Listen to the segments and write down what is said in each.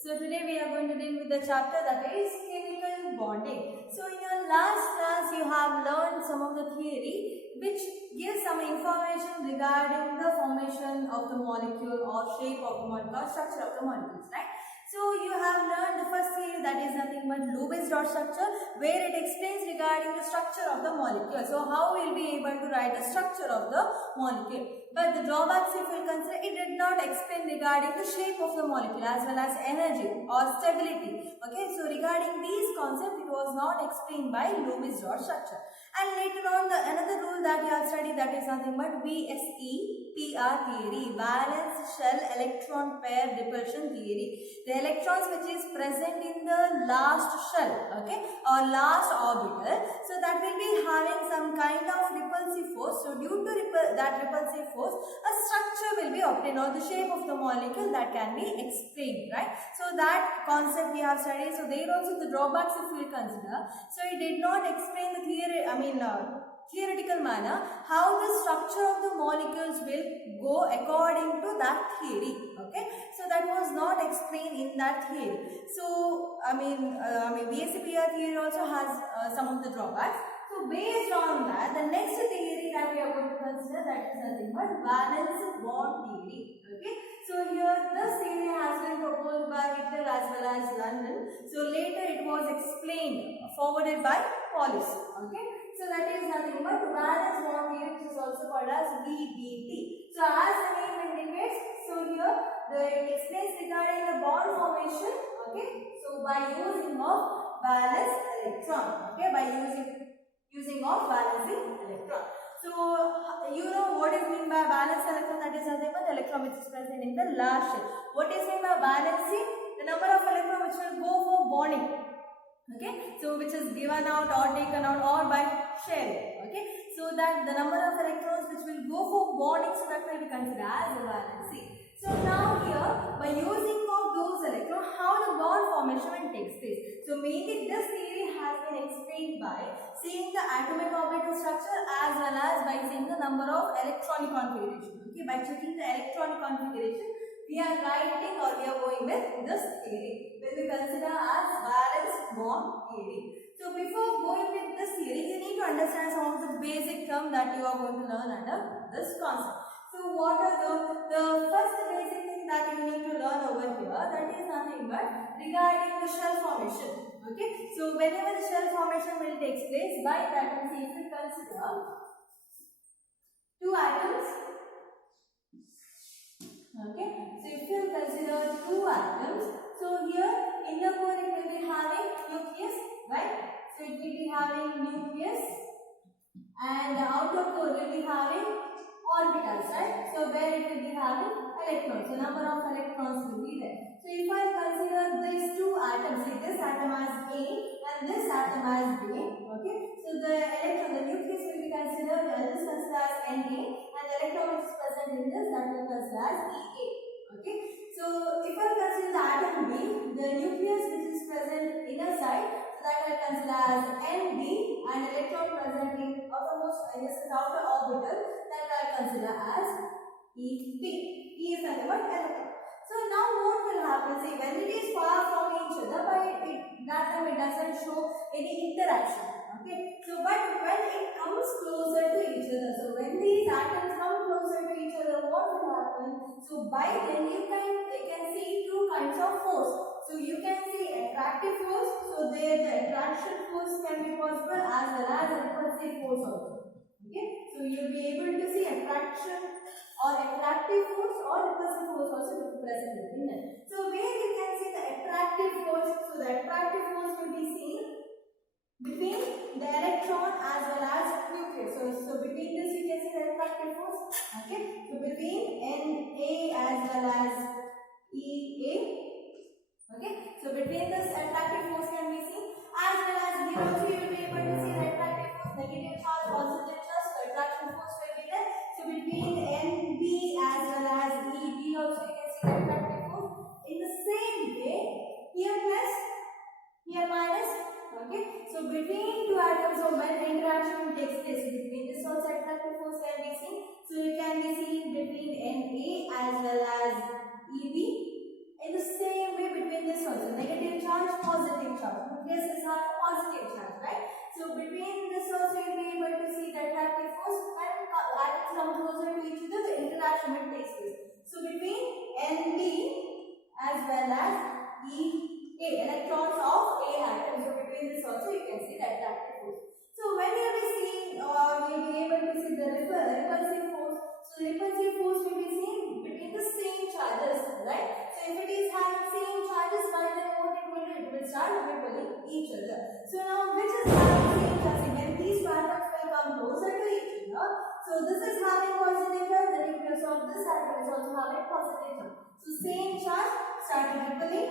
So today we are going to deal with the chapter that is chemical bonding. So in your last class you have learned some of the theory which gives some information regarding the formation of the molecule or shape of the molecule or structure of the molecules, right? So you have learned the first theory, that is nothing but Lewis dot structure, where it explains regarding the structure of the molecule. So how we will be able to write the structure of the molecule. But the drawbacks, if we consider, it did not explain regarding the shape of the molecule as well as energy or stability. Okay, so regarding these concepts, it was not explained by Lewis dot structure. And later on, another rule that you have studied, that is nothing but VSEPR theory, valence shell electron pair repulsion theory. The electrons which is present in the last shell, okay, or last orbital, so that will be having some kind of repulsive force. So due to that repulsive force, a structure will be obtained, or the shape of the molecule that can be explained, right? So that concept we have studied. So there also the drawbacks if we consider. So it did not explain the theory, theoretical manner how the structure of the molecules will go according to that theory. Okay, so that was not explained in that theory. So VSEPR theory also has some of the drawbacks. So based on that, the next theory that we are going to consider, that is nothing but valence bond theory. Okay, so here this theory has been proposed by Hitler as well as London. So later it was explained, forwarded by Paulus. Okay, so that is nothing but valence bond theory, which is also called as VBT. So as the name indicates, so here it explains regarding the bond formation. Okay, so by using of valence electron. Okay, by using of balancing electron. So you know what is meant by valence electron, that is nothing but the electron which is present in the last shell. What is meant by balancing? The number of electrons which will go for bonding. Okay, so which is given out or taken out or by sharing. Okay, so that the number of electrons which will go for bonding, so that will be considered as a valency. So now here, by using of those electrons, how the bond formation takes place. So mainly this theory has been explained by seeing the atomic orbital structure as well as by seeing the number of electronic configuration. Okay, by checking the electronic configuration, we are writing or we are going with this theory, which we consider as valence bond theory. So before going with this theory, you need to understand some of the basic terms that you are going to learn under this concept. So what are the first basic thing that you need to learn over here, that is nothing but regarding the shell formation. Okay, so whenever the shell formation will take place, by that means if we consider two atoms. Okay, so if you consider two atoms, so here inner core it will be having nucleus, right? So it will be having nucleus, and the outer core will be having orbitals, right? So where it will be having electrons. So number of electrons will be there. So if I consider these two atoms, like this atom as A and this atom as B, okay? So the electron, the nucleus will be considered, this considered as Na, and the electron which is present in this, that will be considered as Ea. Okay? So if I consider the atom B, the nucleus which is present inner side, so that will consider as Nb, and electron present in outermost, this is outer orbital, that I consider as Ep. E is nothing but electron. So now what will happen? See, when it is far from each other, by that time it doesn't show any interaction. Okay. So but when it comes closer to each other, so when these atoms come closer to each other, what will happen? So by then you can see two kinds of force. So you can see attractive force. So there the attraction force can be possible as well as repulsive force also. Okay. So you'll be able to see attraction or attractive force or repulsive force also present in it. So where you can see the attractive force, so the attractive force will be seen between the electron as well as nucleus. So between this you can see the attractive force. Okay. So between Na as well as Ea. Okay. So between this attractive force can be seen, as well as here also you will be able to see the attractive force, negative charge, positive charge, so attraction force will be there. So between Nb as well as Eb also you can see the attractive force. In the same way, here plus, here minus. Okay, so between two atoms, so when interaction takes place between this also attractive force can be seen. So you can be seen between Na as well as Eb. In the same way, between this So between this also you will be able to see the attractive force. When atoms come closer to each other, the interaction will take place. So between NB as well as EA, electrons of A atom. So between this also you can see the attractive force. So when you will be seeing, you will be able to see the repulsive force. So the repulsive force will be seen between the same charges, right? So if it is having same charges, by then what it will do? It will start repelling each other. So now which is having same charge? When these atoms will come closer to each other, so this is having positive charge, the nucleus of this atom is also having positive charge. So same charge started repelling.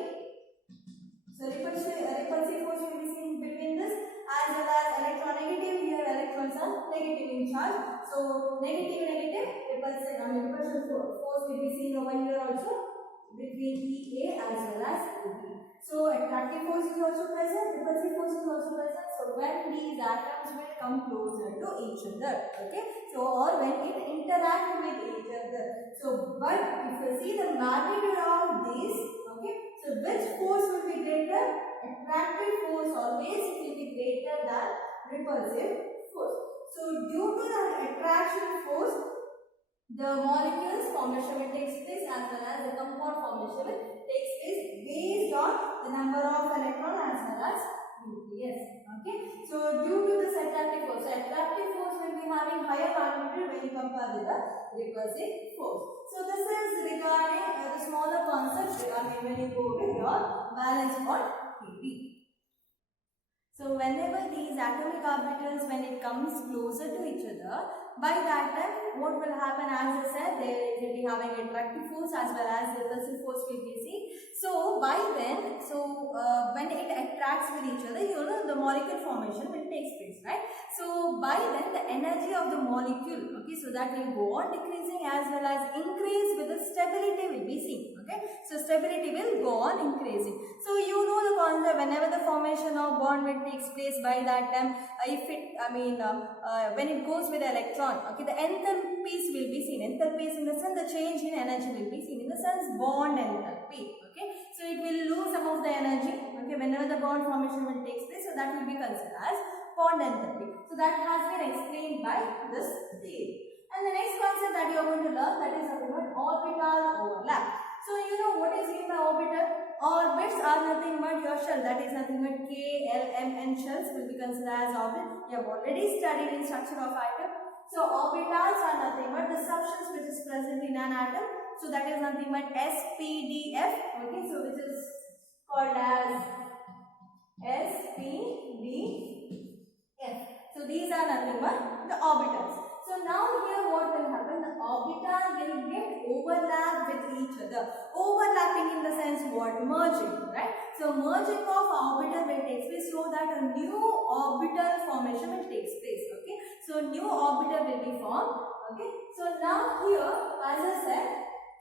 So repulsive force will be seen between this, as well as electronegative. Here electrons are negative in charge. So negative repulsive force will be seen over here also between EA as well as EB. So attractive force is also present, repulsive force is also present. So when these atoms will come closer to each other, okay. So or when it interact with each other. So but if you see the magnitude of these, okay. So which force will be greater? Attractive force always will be greater than repulsive force. So due to that attraction force, the molecules formation will take place as well as the compound formation will take place based on the number of electron as well as nucleus. Okay. So due to this attractive force, will be having higher magnitude when you compare with the repulsive force. So this is regarding the smaller concepts when you go with your valence bond theory. So whenever these atomic orbitals, when it comes closer to each other, by that time what will happen, as I said, they will be having attractive force as well as repulsive force will be seen. So by then, when it attracts with each other, the molecule formation will take place, right? So by then the energy of the molecule, okay, so that will go on decreasing as well as increase with the stability will be seen, okay. So stability will go on increasing. So the concept, whenever the formation of bond will takes place, by that time, when it goes with the electron, okay, the enthalpies will be seen. Enthalpies in the sense the change in energy will be seen in the sense bond enthalpy, okay. So it will lose some of the energy, okay, whenever the bond formation will takes place. So that will be considered as bond enthalpy. So that has been explained by this theory. And the next concept that you are going to learn, that is about orbital overlap. So what is meant by orbital? Orbits are nothing but your shell, that is nothing but K, L, M, N shells will be considered as orbit. You have already studied in structure of atom. So orbitals are nothing but the substance which is present in an atom. So that is nothing but S, P, D, F. Okay, so which is called as S, P, D, F. So these are nothing but the orbitals. So now here what will happen? The orbital will get overlap with each other. Overlapping in the sense what? Merging, right? So merging of orbital will take place so that a new orbital formation will take place. Okay. So new orbital will be formed. Okay. So now here, as I said,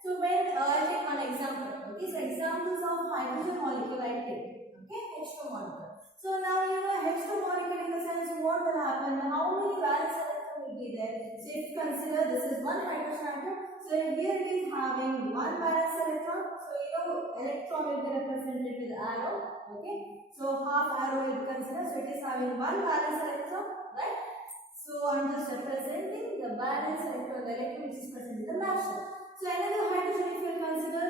so when I take one example. Okay. So examples of hydrogen molecule I take. Okay. H2 molecule. So now H2 molecule in the sense what will happen? How many valence will be there? So if you consider this is one hydrogen atom, so here it is having one valence electron. So electron will be represented with arrow. Okay, so half arrow will be considered. So it is having one valence electron, right? So I'm just representing the valence electron, the electron which is present in the mass shell. So another hydrogen if you consider,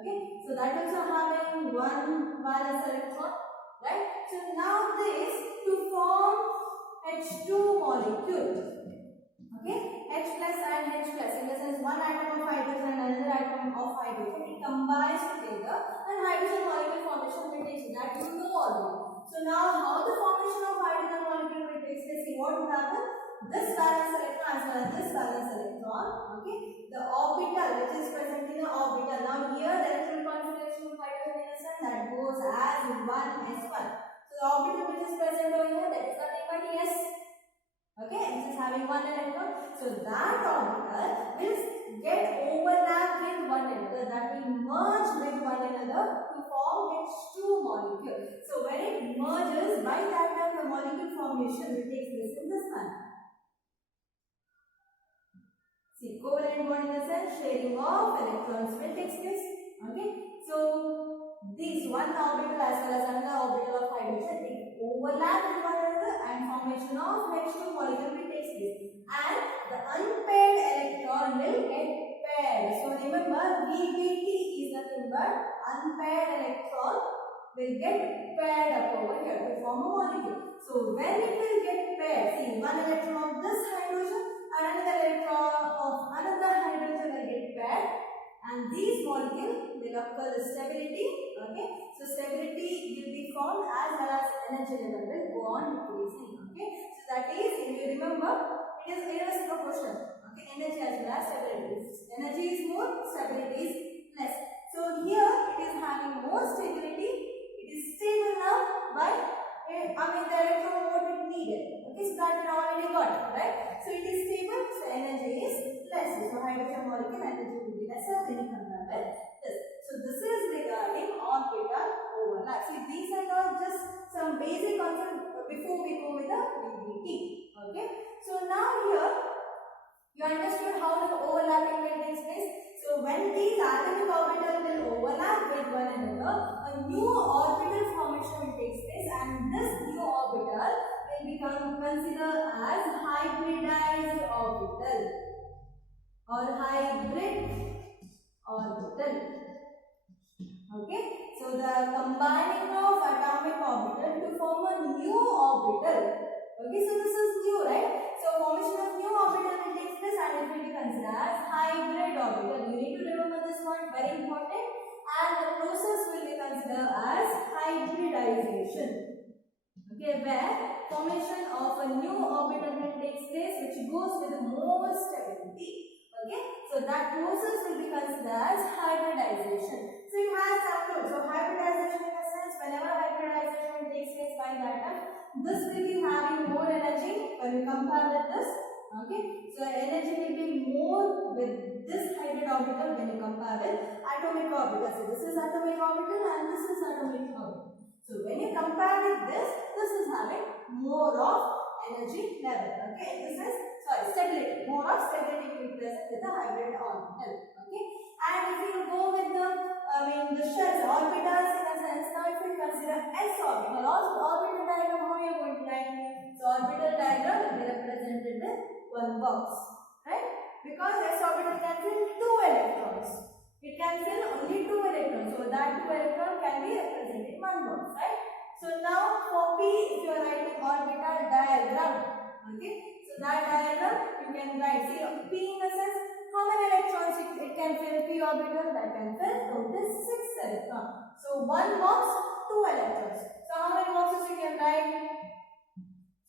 okay, so that also having one valence electron, right? So now this to form H2 molecule. Okay, H plus and H plus, in the sense one atom of hydrogen and another atom of hydrogen, it combines together and hydrogen molecule formation will take place. That you know already. So now how the formation of hydrogen molecule will take place? See what will happen? This valence electron as well as this valence electron, okay, the orbital which is present in the orbital. Now here the electron configuration of hydrogen in a sense that goes as 1s1. So the orbital which is present over here, that is nothing but S. Okay, it is having one electron. So that orbital will get overlap with one another, that will merge with one another to form H2 molecule. So when it merges, by that time the molecule formation will take place in this manner. See, covalent bond in the sense sharing of electrons will take place. Okay, so these one orbital as well as another orbital of hydrogen, they overlap with one another and and formation of H2 molecule will take place, and the unpaired electron will get paired. So remember, VBT is nothing but unpaired electron will get paired up over here to form a molecule. So when it will get paired, see, one electron of this hydrogen and another electron of another hydrogen will get paired, and these molecules will occur the stability. Okay, so stability will be formed as well as energy level will go on decreasing. Okay, so that is, if you remember, it is irreversible question. Okay, energy as well as stability. Energy is more, stability is less. So here it is having more stability. It is stable now by the electron what it needed. Okay, so that we already got, right? So it is stable, so energy is less. So hydrogen molecule energy will be lesser when you compare with this. So this is regarding orbital overlap. So these are not just some basic concepts before we go with the VBT. Okay, so now here you understood how the overlapping will take place. So when these atomic orbitals will overlap with one another, a new orbital formation will take place, and this new orbital will become considered as hybridized orbital or hybrid orbital. Okay, so the combining of atomic orbital to form a new orbital. Okay, so this is new, right? So formation of new orbital will take place and it will be considered as hybrid orbital. You need to remember this one, very important. And the process will be considered as hybridization. Okay, where formation of a new orbital will take place which goes with more stability. Okay, so that process will be considered as hybridization. So it has some rules. So hybridization in a sense, whenever hybridization takes place by the atom, this will be having more energy when we compare with this. Okay, so energy will be more with this hybrid orbital when you compare with atomic orbital. So this is atomic orbital and this is atomic orbital. So when you compare with this is having more of energy level. Okay, this is stability. More of stability will be present with the hybrid orbital. Okay, and if you go with the shells, orbitals in a sense, now if you consider s orbital, also orbital diagram, how you are going to write? So orbital diagram will be represented with one box, right? Because s orbital can fill 2 electrons. It can fill only 2 electrons. So that 2 electrons can be represented in one box, right? So now for P, if you are writing orbital diagram, okay? So that diagram you can write. See, P in a sense, how many electrons it can fill? P orbital that can fill total 6 electrons. So one box, 2 electrons. So how many boxes you can write?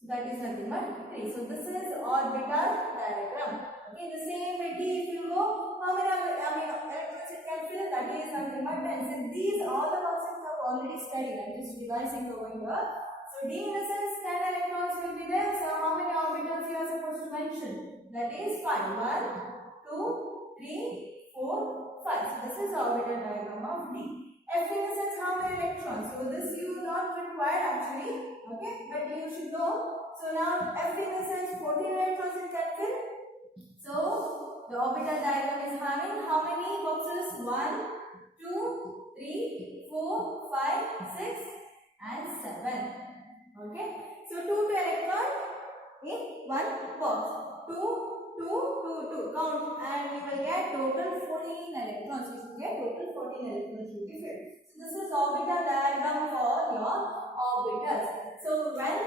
That is nothing but 3. So this is orbital diagram. Okay, the same way T, if you go, how many electrons it can fill? That is nothing but 10. So these all the concepts have already studied. I am just revising over here. So D in a sense 10 electrons will be there. So how many orbitals you are supposed to mention? That is 5. 1, 2, 3, 4, 5. So this is orbital diagram of D. F in a sense how many electrons? So this you not required actually. Okay, but you should know. So now F in a sense 14 electrons it can fill. So the orbital diagram is having how many boxes? 1, 2, 3, 4, 5, 6 and 7. Okay, so 2 electron in one box. 2, 2, 2, 2. Count and you will get total 14 electrons. You should get total 14 electrons should be filled. So this is orbital diagram for your orbitals. So when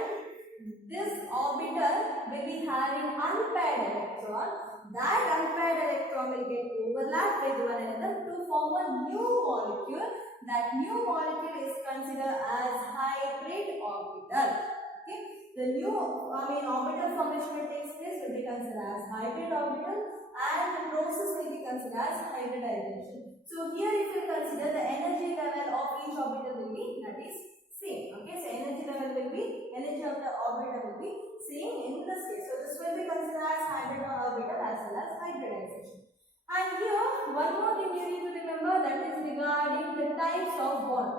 this orbital will be having unpaired electron, that unpaired electron will get overlapped with one another to form a new molecule. That new molecule is considered as hybrid orbital. Okay, the new orbital formation that takes place will be considered as hybrid orbital, and the process will be considered as hybridization. So here if you consider the energy level of each orbital will be that is same. Okay, so energy level will be energy of the orbital will be same in this case. So this will be considered as hybrid orbital as well as hybridization. And here one more thing you need to remember, that is regarding the types of bond.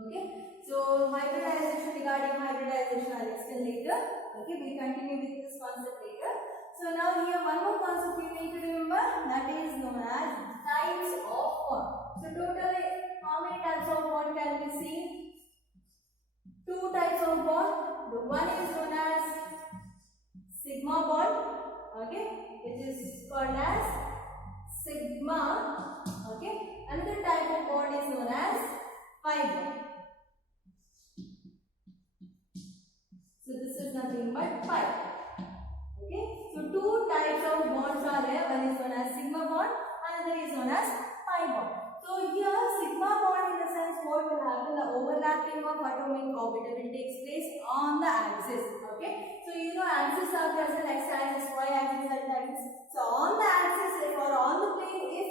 Okay, so hybridization, regarding hybridization I'll explain later. Okay, we continue with this concept later. So now here one more concept you need to remember, that is known as types of bond. So totally how many types of bond can we see? 2 types of bond. The one is known pi. Okay, so two types of bonds are there. One is known as sigma bond, another is known as pi bond. So here sigma bond, in the sense what will happen, the overlapping of atomic orbital will take place on the axis. Okay, so you know axis are present, x axis, y axis, z axis. So on the axis, if or on the plane, if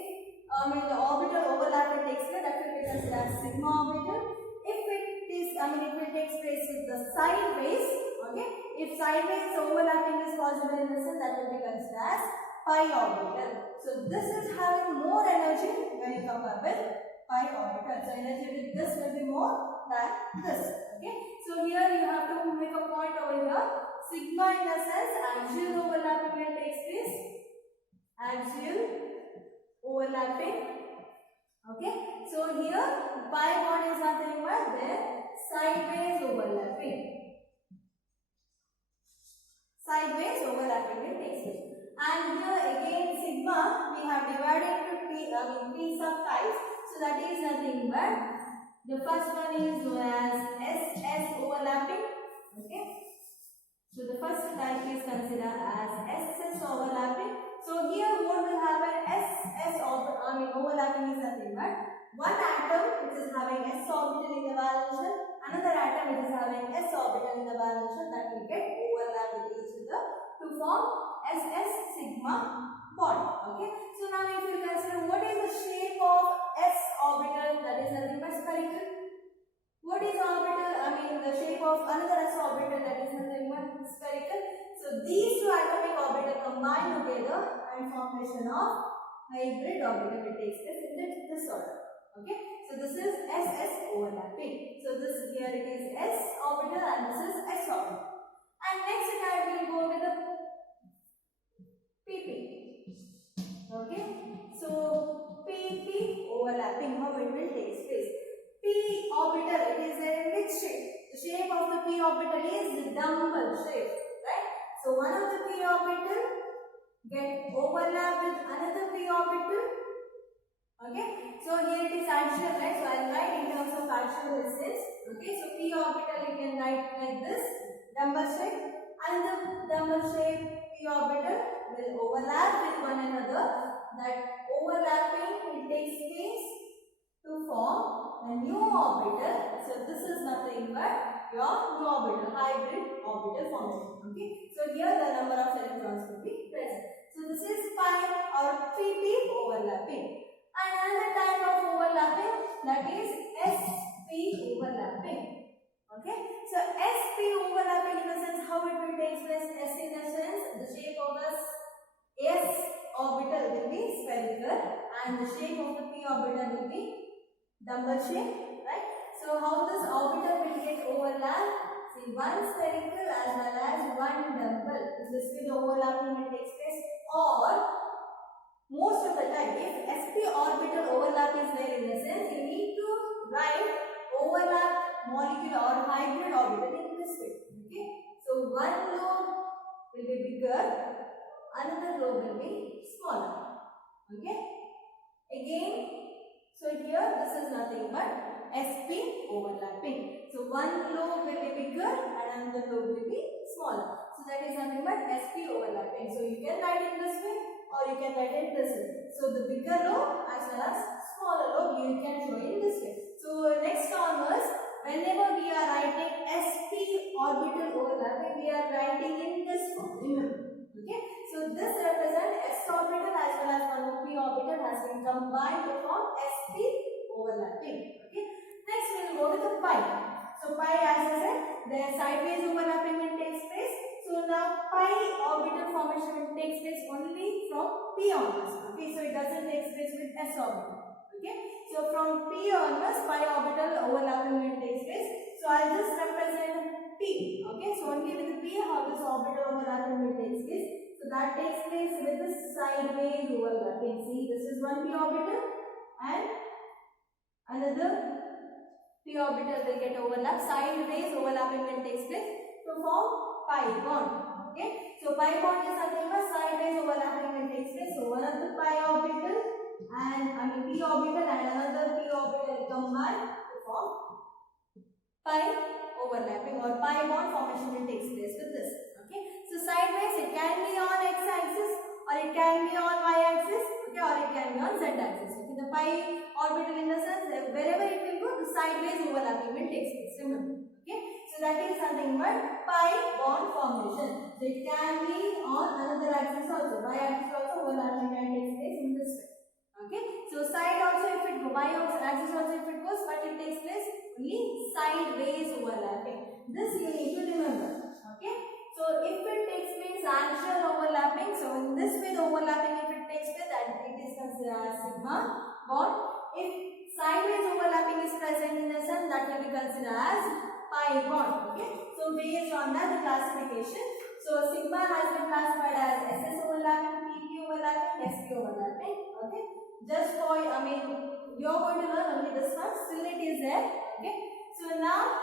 the orbital overlapping takes place, that will be considered as sigma orbital. If it is, it will take place with the sideways. Okay, if sideways overlapping is possible in the sense, that will be considered as pi orbital. So this is having more energy when you compare with pi orbital. So energy with this will be more than this. Okay, so here you have to make a point over here. Sigma, in the sense axial overlapping will take place. Axial overlapping. Okay, so here pi bond is nothing but their sideways overlapping. Sideways overlapping will take place. And here again sigma we have divided into three subtypes. So that is nothing but the first one is known as SS overlapping. Okay, so the first type is considered as SS overlapping. So here what will happen, SS overlapping is nothing but one atom which is having S orbital in the valence shell, another atom which is having S orbital in the valence shell, that will get overlap with each other to form SS sigma bond. Okay, so now if you consider what is the shape of S orbital, that is nothing but spherical. What is orbital? The shape of another S orbital, that is nothing but spherical. So these two atomic orbitals combine together and formation of hybrid orbital will take place in this order. Okay, so this is SS overlapping. So this here it is S orbital and this is S orbital. And next type we will go with the PP. Okay, so PP overlapping, how it will take place. P orbital, it is in which shape? The shape of the P orbital is the dumbbell shape, right? So one of the P orbital get overlap with another P orbital. Okay, so here it is axial, right? So I will write in terms of axial distance. Okay, so P orbital you can write like this, dumbbell shape, and the dumbbell shape P orbital will overlap with one another. That overlapping will take place to form a new orbital. So this is nothing but your new orbital, hybrid orbital formation. Okay, so here the number of electrons will be present. So this is pi or PP overlapping. And another type of overlapping, that is SP overlapping. Okay, so SP overlapping, in the sense how it will take place. S in the sense the shape of the S orbital will be spherical and the shape of the P orbital will be dumbbell shape, right? So how this orbital will get overlap? See, one spherical as well as one dumbbell. This way the overlapping will take place. Or most of the time, if sp orbital overlap is there, in the sense you need to write overlap molecule or hybrid orbital in this way. Okay, so one lobe will be bigger, another lobe will be smaller. Okay, again, so here this is nothing but sp overlapping. So one lobe will be bigger and another lobe will be smaller. So that is nothing but sp overlapping. So you can write it this way or you can write it this way. So the bigger lobe as well as smaller lobe you can show in this way. So next onwards, whenever we are writing sp orbital overlapping, we are writing in this form. Remember. Okay. So this represents s orbital as well as one p orbital has been combined to form sp overlapping. Okay. Next we will go to the pi. So pi, as I said, the sideways overlapping will take place. So now pi orbital formation will take place only from p onwards. Okay, so it doesn't take place with s orbital. Okay, so from p onwards, pi orbital overlapping will take place. So I'll just represent p. Okay, so only with p how this orbital overlapping will take place. So that takes place with the sideways overlapping. See, this is one p orbital and another p orbital will get overlap. Sideways overlapping will take place to form pi bond. Okay, so pi bond is nothing but sideways overlapping will take place. So one of the pi orbital and p orbital and another p orbital combine to form pi overlapping or pi bond formation will take place with this. Okay, So sideways, it can be on x-axis or it can be on y-axis, okay, or it can be on z-axis. Okay, the pi orbital in the sense that wherever it will go, the sideways overlapping will take place. Remember, okay. So that is nothing but pi bond formation. So it can be on another axis also, y-axis also overlapping can take place in this way. Okay. So side also if it goes, y-axis also if it goes, but it takes place only sideways overlapping. This you need to remember. Okay. So if it takes place axial overlapping, so in this way the overlapping if it takes place, that it is considered as sigma bond. If sideways overlapping is present in the sun, that will be considered as pi bond. Okay. So based on that the classification. So sigma has been classified as SS overlapping, PP overlapping, SP overlapping. Okay. Just for you are going to learn only this one. Still it is there. Okay. So now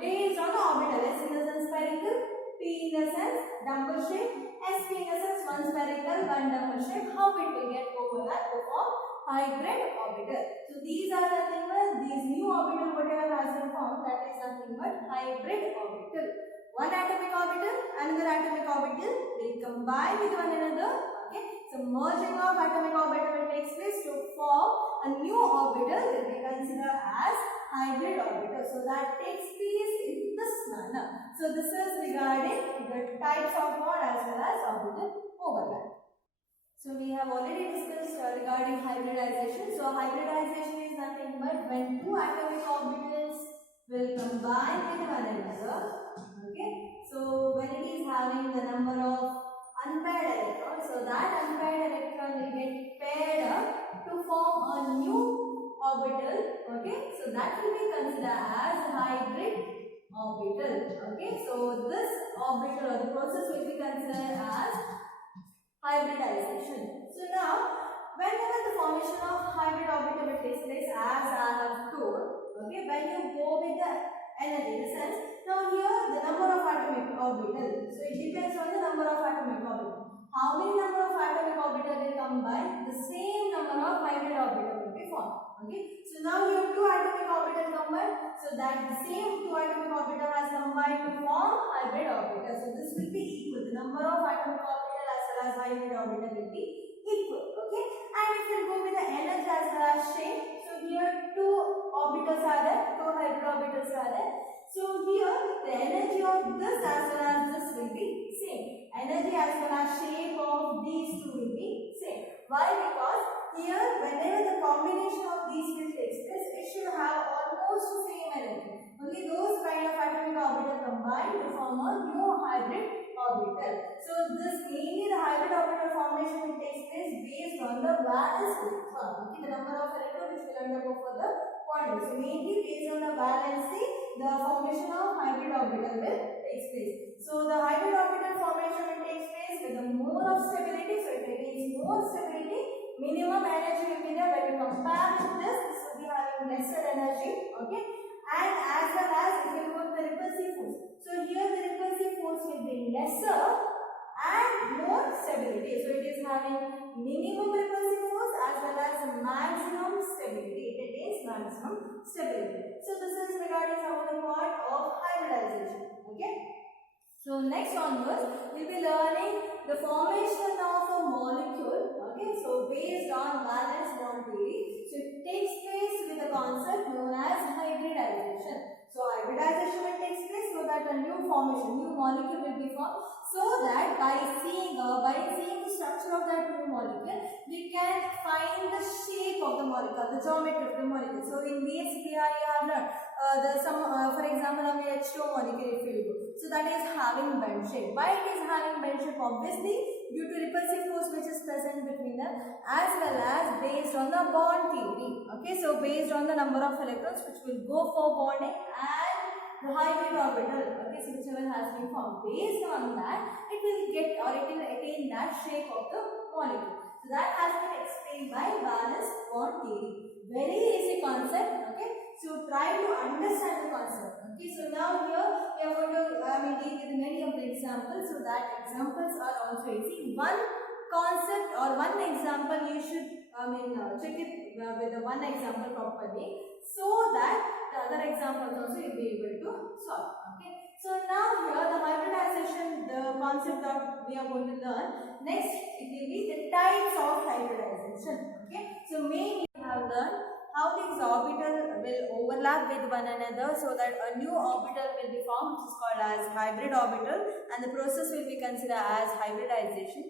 based on the orbital, S in the sense spherical, P in the sense dumbbell shape, SP in the sense one spherical, one dumbbell shape, how it will get overlap to form hybrid orbital. So these are nothing but these new orbital whatever has been formed, that is nothing but hybrid orbital. One atomic orbital, another atomic orbital will combine with one another. Okay, so merging of atomic orbital will take place to form a new orbital will be considered as hybrid orbital. So that takes place in this manner. So this is regarding the types of bond as well as orbital overlap. So we have already discussed regarding hybridization. So hybridization is nothing but when two atomic orbitals will combine with one another. Okay. So when it is having the number of unpaired electrons, so that unpaired electron will get paired up to form a new orbital. Okay. So that will be considered as hybrid orbital. Okay. So this orbital or the process will be considered as hybridization. So now, whenever the formation of hybrid orbital will take place, as I have told, okay, when you go with the energy, in the sense, now here the number of atomic orbital. So it depends on the number of atomic orbital. How many number of atomic orbital will combine? The same number of hybrid orbital will be formed. Okay. So now you have two atomic orbital combined. So that the same two atomic orbital has combined to form hybrid orbital. So this will be equal. The number of atomic orbital as well as hybrid orbital will be equal. Okay. And if we go with the energy as well as shape, so here two orbitals are there, two hybrid orbitals are there. So here the energy of this as well as this will be same. Energy as well as shape of these two will be same. Why? Because here whenever the combination of these will take place, it should have almost the same energy. Only those kind of atomic orbital combine to form a new hybrid orbital. So this mainly the hybrid orbital formation will take place based on the valence electron. Okay, the number of electrons which will undergo for the quantum. So mainly based on the valency, the formation of hybrid orbital will take place. So the hybrid orbital formation will take place with the more of stability. So it means more stability. Minimum energy will be there. When you compare with this will be having lesser energy. Okay, and as well as if you go with the repulsive force. So here the repulsive force will be lesser and more stability. So it is having minimum repulsive force as well as maximum stability. It attains maximum stability. So this is regarding some of the part of hybridization. Okay. So next onwards, we'll be learning the formation of a molecule. Okay. So based on valence bond theory, so it takes place with a concept known as hybridization. So hybridization will take place so that a new formation, new molecule will be formed. So that by seeing the structure of that new molecule, we can find the shape of the molecule, the geometry of the molecule. So in BSc you have learned for example, of the H2O molecule if you do. So that is having bend shape. Why it is having bend shape? Obviously due to repulsive force which is present between them, as well as based on the bond theory. Okay, so based on the number of electrons which will go for bonding and the hybrid orbital, okay, so whichever has been formed, based on that it will get or it will attain that shape of the molecule. So that has been explained by valence bond theory. Very easy concept. Okay, so try to understand the concept. Okay, so now here we are going to deal with many of the examples, so that examples are also easy. One concept or one example you should check it with the one example properly, so that the other examples also you'll be able to solve. Okay, so now here the hybridization, the concept that we are going to learn. Next, it will be the types of hybridization. Okay, so mainly we have learned how these orbitals will overlap with one another so that a new orbital will be formed, which is called as hybrid orbital, and the process will be considered as hybridization.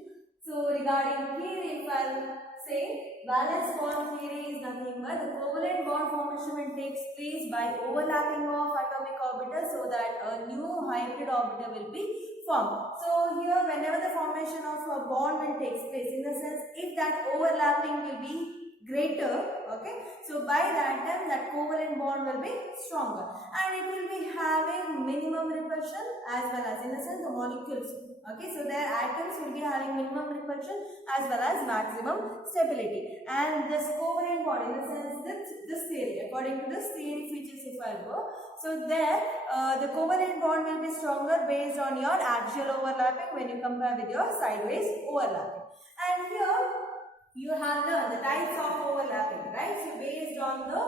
So regarding theory, if I'll say valence bond theory is nothing but the covalent bond formation takes place by overlapping of atomic orbitals so that a new hybrid orbital will be formed. So here whenever the formation of a bond will take place, in the sense if that overlapping will be greater, okay, so by that time that covalent bond will be stronger and it will be having minimum repulsion as well as, in the sense, the molecules, okay, so their atoms will be having minimum repulsion as well as maximum stability. And this covalent bond, in the sense this theory, according to this theory features if I go, so there the covalent bond will be stronger based on your axial overlapping when you compare with your sideways overlapping. And here you have the types of overlapping, right? So based on the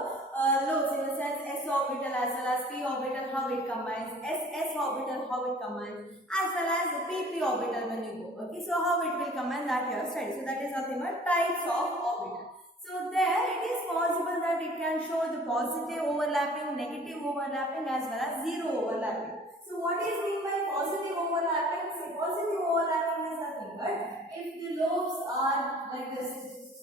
loads, in the sense s orbital as well as p orbital, how it combines, s orbital, how it combines, as well as the pp orbital when you go. Okay, so how it will combine, that you have studied. So that is nothing but types of orbital. So there it is possible that it can show the positive overlapping, negative overlapping, as well as zero overlapping. So what is meant by positive overlapping? So positive overlapping is nothing but if the lobes are like this.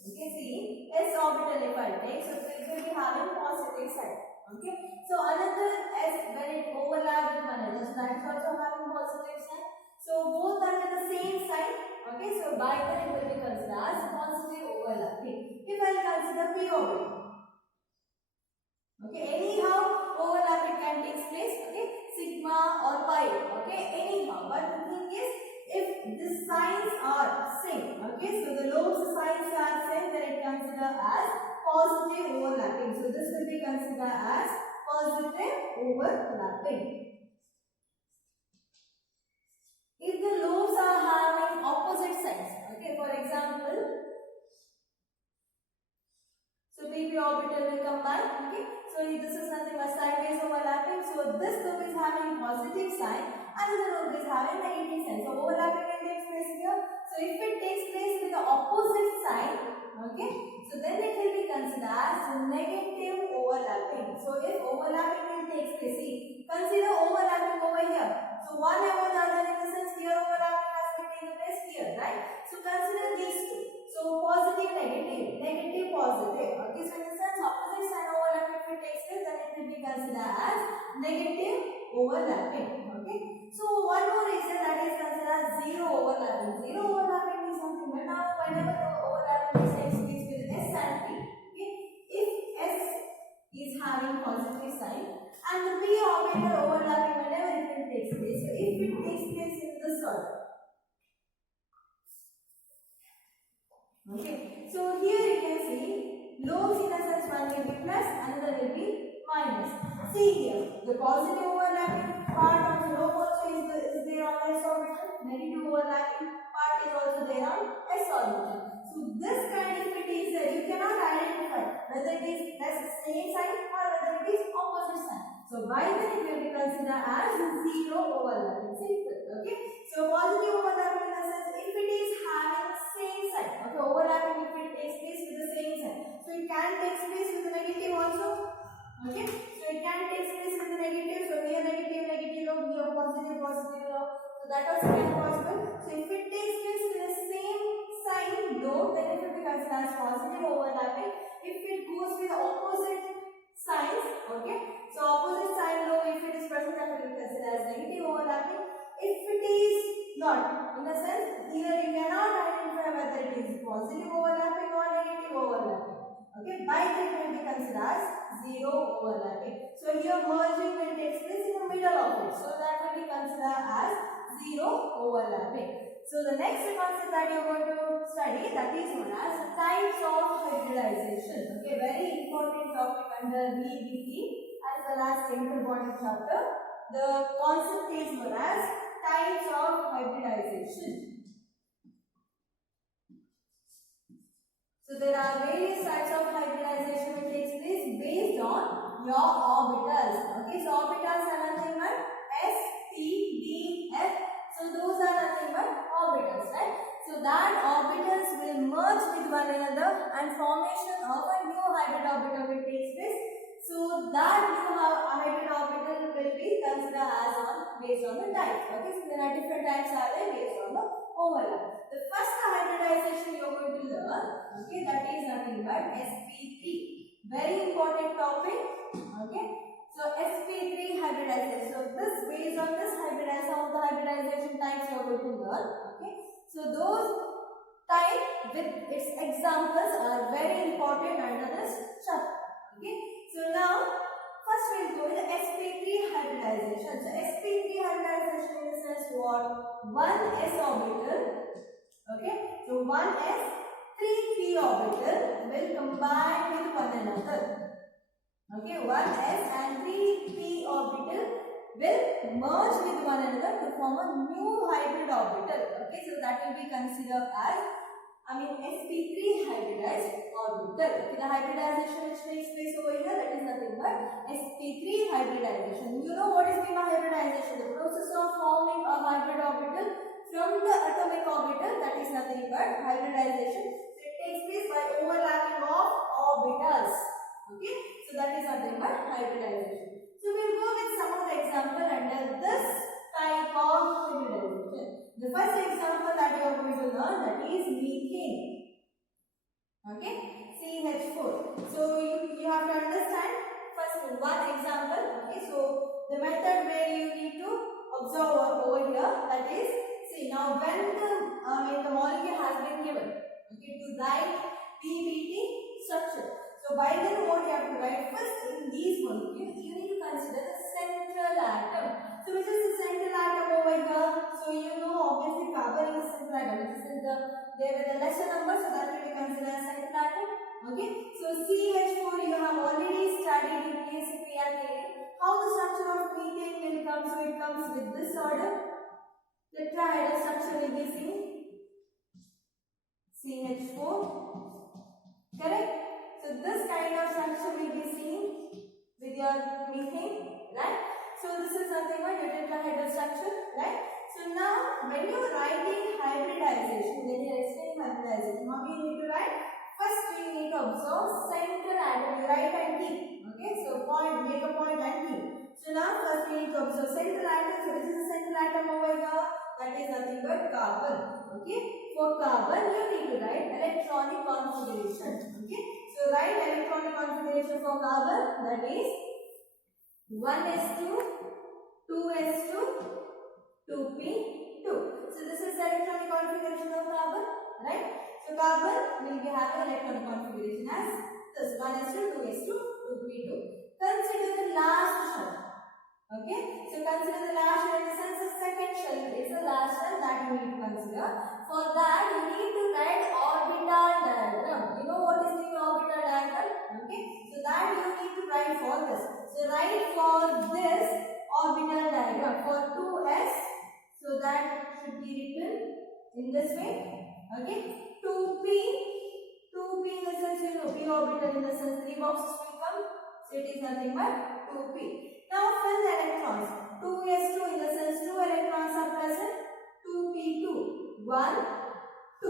Okay, see, s orbital if I take, so it will be having positive side. Okay, so another s, when it overlaps with one another, so that is also having positive side. So both are in the same side. Okay, so by that it will be considered as positive overlapping. If I consider p orbital, okay, anyhow overlapping can take place. Okay, sigma or pi. Okay, anyhow, but the thing is, if the signs are same, okay, so the lobes signs are same, then it considered as positive overlapping. So this will be considered as positive overlapping. If the lobes are having opposite sides, okay, for example, so pp orbital will combine, okay, so this is nothing but sideways overlapping. So this lobe is having positive sign, another lobe is having negative sign. So overlapping can take place here. So if it takes place with the opposite sign, okay, so then it will be considered as negative overlapping. So if overlapping will take place, see, consider overlapping over here. So one over the other, in the sense here overlapping has been taken place here, right? So consider these two. So positive, negative, negative, positive. Okay, so in the sense opposite sign overlapping if it takes place, then it will be considered as negative overlapping. Okay, so one more reason, that is considered as zero overlapping. Zero overlapping is something, but now whenever the overlapping takes place with s and p, okay, if s is having positive sign and the p orbital overlapping whenever it will take place, so if it takes place in this order. Okay, so here you can see lobes, in a sense, one will be plus, another will be minus. See here, the positive overlapping part of the lobe also is there on s orbital, negative overlapping part is also there on s orbital. So this kind, if it is there, you cannot identify whether it is the same sign or whether it is opposite sign. So by then it will be considered as zero overlapping. Simple. Okay, so positive overlapping in the sense if it is having same sign. Okay, overlapping if it takes place with the same sign. So it can take place with the negative also. Okay, so it can take place with the negative. So here negative, negative lobe, here positive, positive lobe. So that also can possible. So if it takes place with the same sign lobe, then it will be considered as positive overlapping. If it goes with opposite signs, okay, so opposite sign lobe, if it is present, that will be considered as negative overlapping. If it is not, in the sense here you cannot identify whether it is positive overlapping or negative overlapping. Okay, by that will be considered as zero overlapping. So here merging will take place in the middle of it. So that will be considered as zero overlapping. So the next concept that you are going to study, that is known as types of hybridization. Okay, very important topic under VBT as well as chemical bonding chapter. The concept is known as types of hybridization. So there are various types of hybridization which takes place based on your orbitals. Okay, so orbitals are nothing but s, p, d, f, So those are nothing but orbitals, right? So that orbitals will merge with one another and formation of a new hybrid orbital will take place. So that new hybrid orbital will be considered as based on the type. Okay, so there are different types are there based on the overlap. The first hybridization you are going to learn, okay, that is nothing but sp3. Very important topic. Okay, so sp3 hybridization. So this based on this hybridization, some of the hybridization types you are going to learn. Okay, so those type with its examples are very important under this chapter. Okay, so now first we will go with the sp3 hybridization. So sp3 hybridization in the sense what? One s orbital. Okay, so one s 3p orbital will combine with one another. Okay, one s and 3p orbital will merge with one another to form a new hybrid orbital. Okay, so that will be considered as sp3 hybridized orbital. Okay, the hybridization which takes place over here, that is nothing but sp3 hybridization. You know what is being a hybridization? The process of forming a hybrid orbital from the atomic orbital, that is nothing but hybridization. So it takes place by overlapping of orbitals. Okay, so that is nothing but hybridization. So we will go with some of the example under this type of hybridization. The first example that you are going to learn, that is methane. Okay, CH4. So you have to understand first one example. Okay, so the method where you need to observe over here, that is, see now when the molecule has been given, okay, to write PBT structure. So by then what you have to write first in these molecules, you need to consider the central atom. So which is the central atom over here? So you know obviously carbon is the central atom, which is there with a lesser number, so that will be considered as central atom. Okay, so CH4 you have already studied in basic reactor. How the structure of methane will come? So it comes with this order. Tetrahedral structure will be seen. CH4. Correct? So this kind of structure will be seen with your methane, right? So this is nothing but your tetrahedral structure, right? So now when you are writing hybridization, when you are explaining hybridization, how you need to write? First you need to observe central atom. You write and keep. Okay, so point, make a point and keep. So now first you need to observe central atom. So this is the central atom over here. That is nothing but carbon. Okay, for carbon you need to write electronic configuration. Okay, so write electronic configuration for carbon, that is 1s2, 2s2, 2p2. So this is the electronic configuration of carbon, right? So carbon will be having electronic configuration as this 1s2, 2s2, 2p2. Consider the last shell. Okay, so consider the last shell in the sense the second shell is the last shell that you need to consider. For that you need to write orbital diagram. You know what is the orbital diagram? Okay, so that you need to write for this. So write for this orbital diagram for 2s. So that should be written in this way. Okay, 2p in the sense, you know, p orbital in the sense 3 boxes will come. So it is nothing but 2p. Now fill the electrons. 2s2 in the sense 2 electrons are present. 2p2, 1, 2.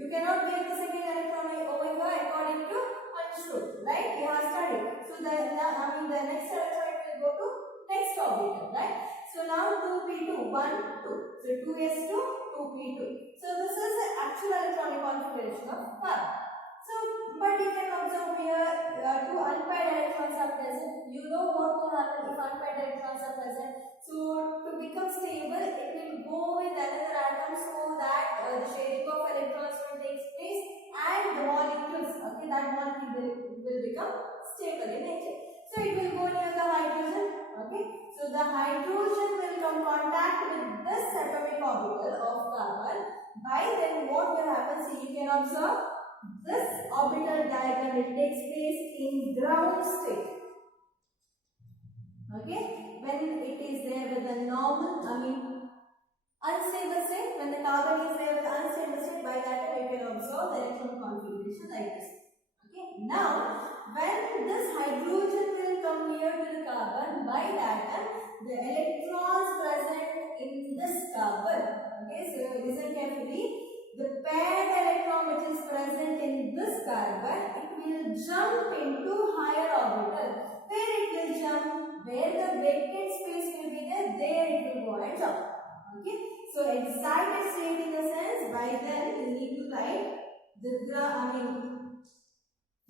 You cannot get the second electron over here according to Hunch, right? You have studied. So the next electron will go to next orbital, right? So now 2p2, 1, 2. So 2s2, 2p2. So this is the actual electronic configuration of carbon. So, but you can observe here two unpaired electrons are present. You know what will happen if unpaired electrons are present. So, to become stable, it will go with another atom so that the sharing of electrons will take place and the molecules, okay, that molecule will become stable in nature. So, it will go near the hydrogen, okay. So, the hydrogen will come contact with this atomic orbital of carbon. By then, what will happen? So, you can observe this orbital diagram, it takes place in ground state. Okay, when it is there with the normal, unstable state, when the carbon is there with the unstable state, by that time you can observe the electron configuration like this. Okay, now when this hydrogen will come near to the carbon, by that time the electrons present in this carbon carefully. The paired electron which is present in this carbon, it will jump into higher orbital. Where it will jump? Where the vacant space will be there it will go and jump. Okay. So excited state in the sense, by then you need to write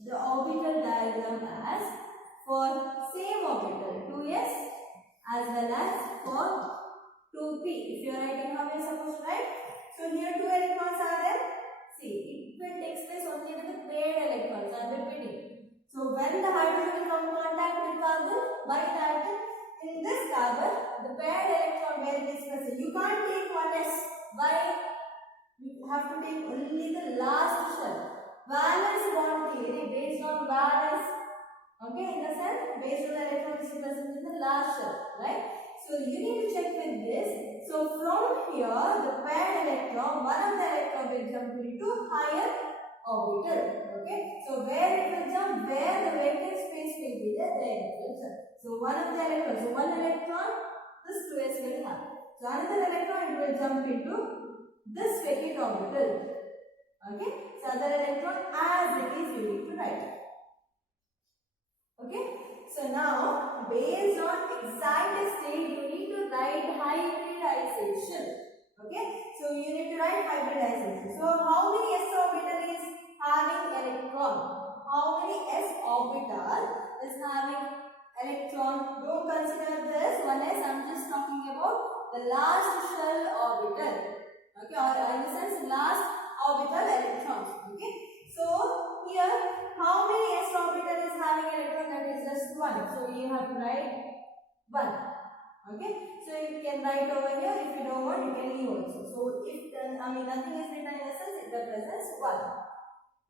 the orbital diagram as for same orbital 2s as well as for 2p. If you are writing, how are you supposed to write? So here 2 electrons are there. See, it will take place only with the paired electrons. I am repeating. So when the hydrogen will come in contact with carbon, by that in this carbon, the paired electron where it is present, you can't take 1s. Why? You have to take only the last shell. Valence bond theory based on valence. Okay, in the sense, based on the electron which is present in the last shell, right? So you need to check with this. So from here, the paired electron, one of the electron will jump into higher orbital. Okay. So where it will jump, where the vacant space will be there it will jump. So one of the electrons, so one electron, this 2s will have. So another electron, it will jump into this vacant orbital. Okay. So other electron as it is you need to write. Okay. So now, based on excited state, you need to write hybridization. Okay. So you need to write hybridization. So how many s orbital is having electron? How many s orbital is having electron? Don't consider this 1s. I'm just talking about the last shell orbital. Okay. Or in the sense last orbital electrons. Okay. So here, how many s orbital is having electron? That is just 1. So you have to write 1. Okay. So you can write over here. If you don't want, you can leave also. So if nothing is written in the sense, it represents 1.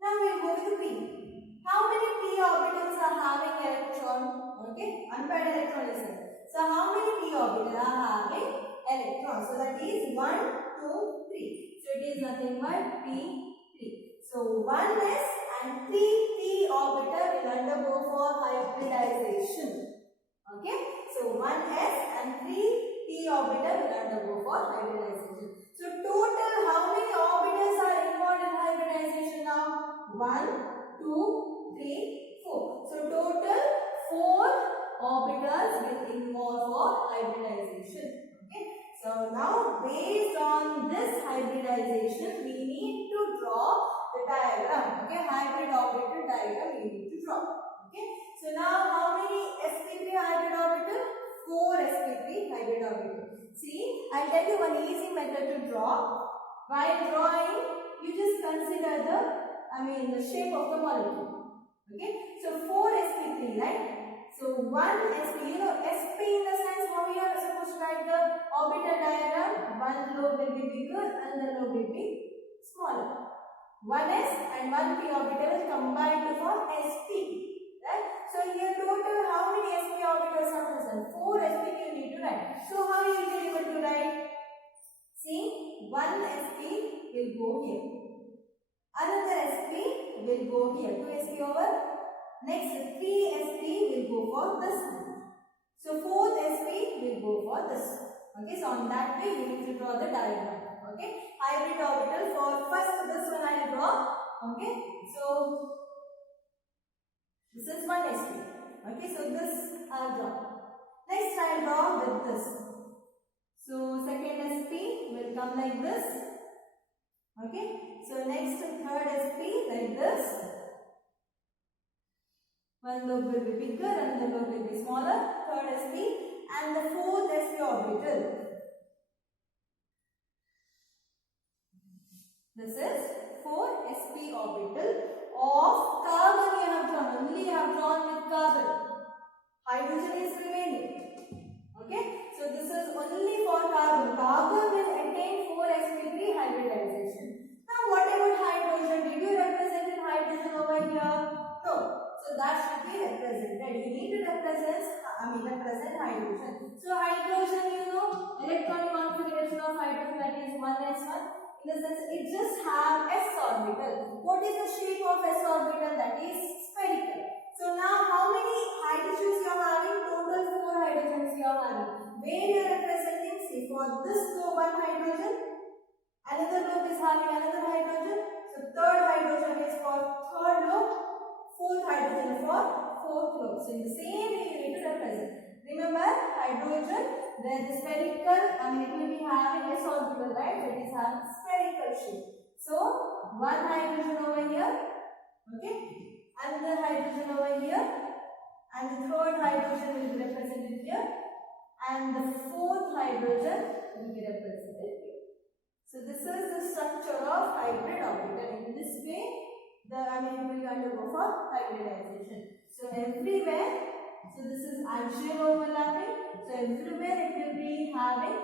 Now we will go to P. How many p orbitals are having electron? Okay. Unpaired electron is there. So how many p orbitals are having electron? So that is 1, 2, 3. So it is nothing but p3. So 1s and 3p orbital will undergo for hybridization. Okay. So 1s and 3p orbital will undergo for hybridization. So total how many orbitals are involved in hybridization now? 1, 2, 3, 4. So total 4 orbitals will involve for hybridization. Okay. So now based on this hybridization, we need to draw the diagram. Okay, hybrid orbital diagram we need to draw. Okay. So now how many sp3 hybrid orbital? 4 sp3 hybrid orbital. See, I'll tell you one easy method to draw. While drawing, you just consider the shape of the molecule. Okay. So 4 sp3, right? So 1 sp, sp in the sense how we are supposed to write the orbital diagram. One lobe will be bigger and the lobe will be smaller. 1s and 1p orbital will combine to form sp. Right? So here total how many sp orbitals are present? 4 sp you need to write. So how you will be able to write? See, 1 sp will go here. Another sp will go here. 2 sp over. Next 3 sp will go for this one. So 4th sp will go for this. Okay, so on that way you need to draw the diagram. Okay, hybrid orbital for first this one I will draw. Okay, so this is 1 sp. Okay, so this I will draw. Next I will draw with this. So second sp will come like this. Okay, so next third sp like this. One lobe will be bigger and the lobe will be smaller. Third sp and the 4th sp orbital. This is 4 sp orbital of carbon you have drawn. Only you have drawn with carbon. Hydrogen is remaining. Okay. So this is only for carbon. Carbon will attain 4 sp3 hybridization. Now what about hydrogen? Did you represent hydrogen over here? No. So that should be represented. You need to represent hydrogen. So hydrogen, electronic configuration of hydrogen, that is 1s1. In the sense, it just have s orbital. What is the shape of s orbital? That is spherical. So now how many hydrogens you are having? Total 4 hydrogens you are having. Where you are representing? See, for this row 1 hydrogen Another loop is having another hydrogen. So third hydrogen is for third loop, fourth hydrogen for fourth loop. So in the same way you need to represent. Remember hydrogen, where the spherical, it will be having s orbital, right? So it is having spherical shape. So one hydrogen over here, okay, another hydrogen over here, and the third hydrogen will be represented here, and the fourth hydrogen will be represented here. So this is the structure of hybrid orbital. In this way, it will undergo for hybridization. So everywhere, so this is axial overlapping. So everywhere it will be having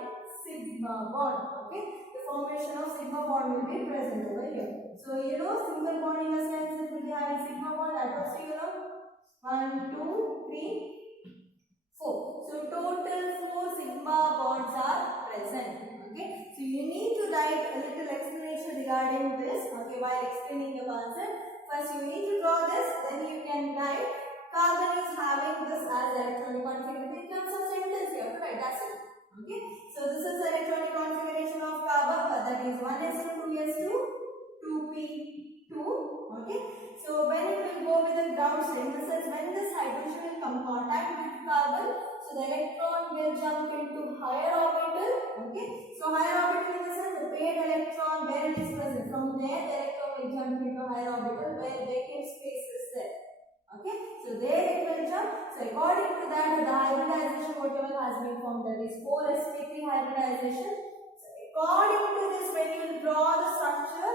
sigma bond. Okay, the formation of sigma bond will be present over here. So you know, single bond in a sense it will be having sigma bond. That also you know. 1, 2, 3, 4. So total 4 sigma bonds are present. Okay, so you need to write a little explanation regarding this. Okay, while explaining the concept, first you need to draw this, then you can write carbon is having this as electronic configuration. In terms of sentence, you have to write that's it. Okay, so this is the electronic configuration of carbon, that is 1s2, 2s2, 2p2. Okay, so when it will go with the ground state, this is when this hydrogen will come contact with carbon, so the electron will jump into higher orbital. Okay, so higher orbital in the sense the paired electron where it is present, from there the electron will jump into higher orbital where vacant space is there. Okay, so there it will jump. So according to that, the hybridization whatever has been formed, that is 4sp3 hybridization. So according to this, when you will draw the structure,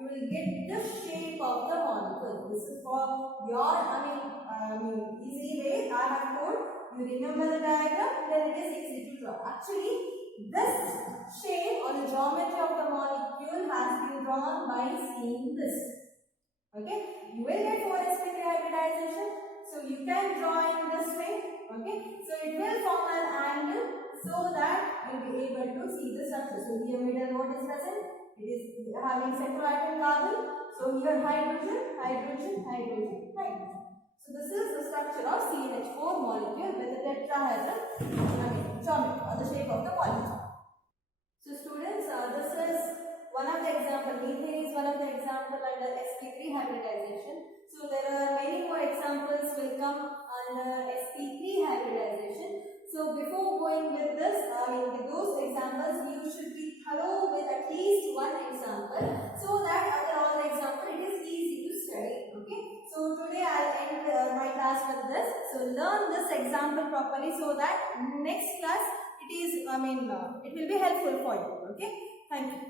you will get the shape of the molecule. This is for your, easy way. I have told you remember the diagram, then it is easy to draw. Actually, this shape or the geometry of the molecule has been drawn by seeing this. Okay, you will get 4sp3 hybridization. So you can draw in this way. Okay, so it will form an angle so that you will be able to see the structure. So here middle what is present? It is having central atom carbon. So here hydrogen, hydrogen, hydrogen, hydrogen. So this is the structure of CH4 molecule with the tetrahedral geometry or the shape of the molecule. So students, this is one of the example. Methane is one of the example under sp3 hybridization. So there are many more examples will come under sp3 hybridization. So before going with this, with those examples, you should be thorough with at least one example, so that after all the example it is easy to study. Okay. So today I'll end my class with this. So learn this example properly so that next class it is, it will be helpful for you. Okay. Thank you.